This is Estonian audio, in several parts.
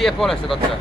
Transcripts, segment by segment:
Siia poole seda otsa.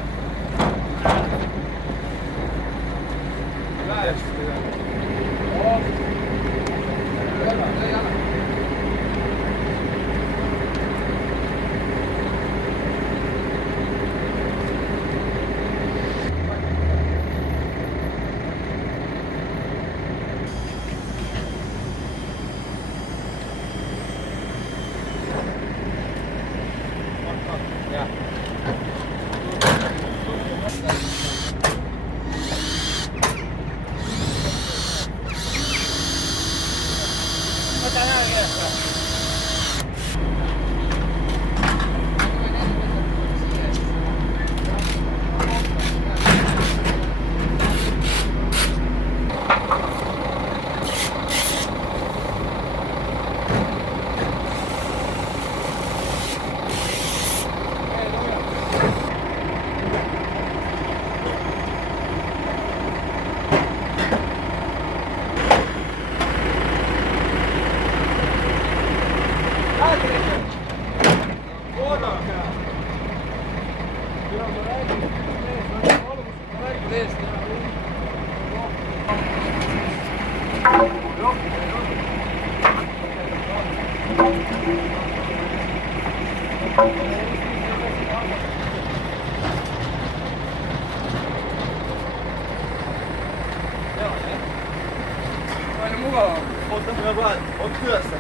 Palju mugavam. Oota, ma vahet. Oot sülesse.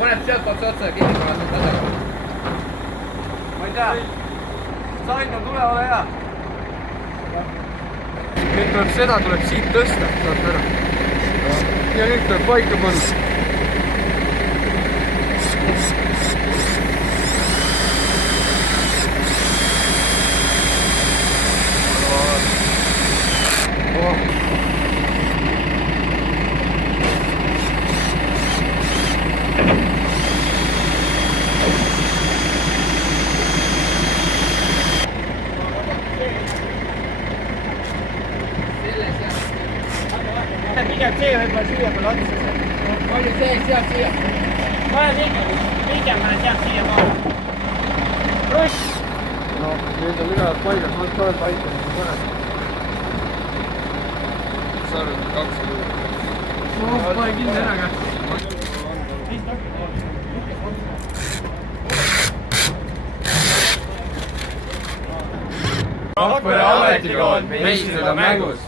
Paneb sealt otsa kinni, kui nad tasakaalu. Ma ei tea. Sain on tule, ole hea. Nüüd tuleb seda, tuleb siit tõsta. Saad ära. Ja nüüd tuleb paika panna. Pigem see võib-olla siia peale otsa. Palju see, sealt siia. Ma olen pigem sealt siia maale. Russ! No, nüüd on üle paigas, ma olen paika. Saarel on 2 juurde. No, pane kinni ära ka. Rakvere ametikool, meistrid on mängus.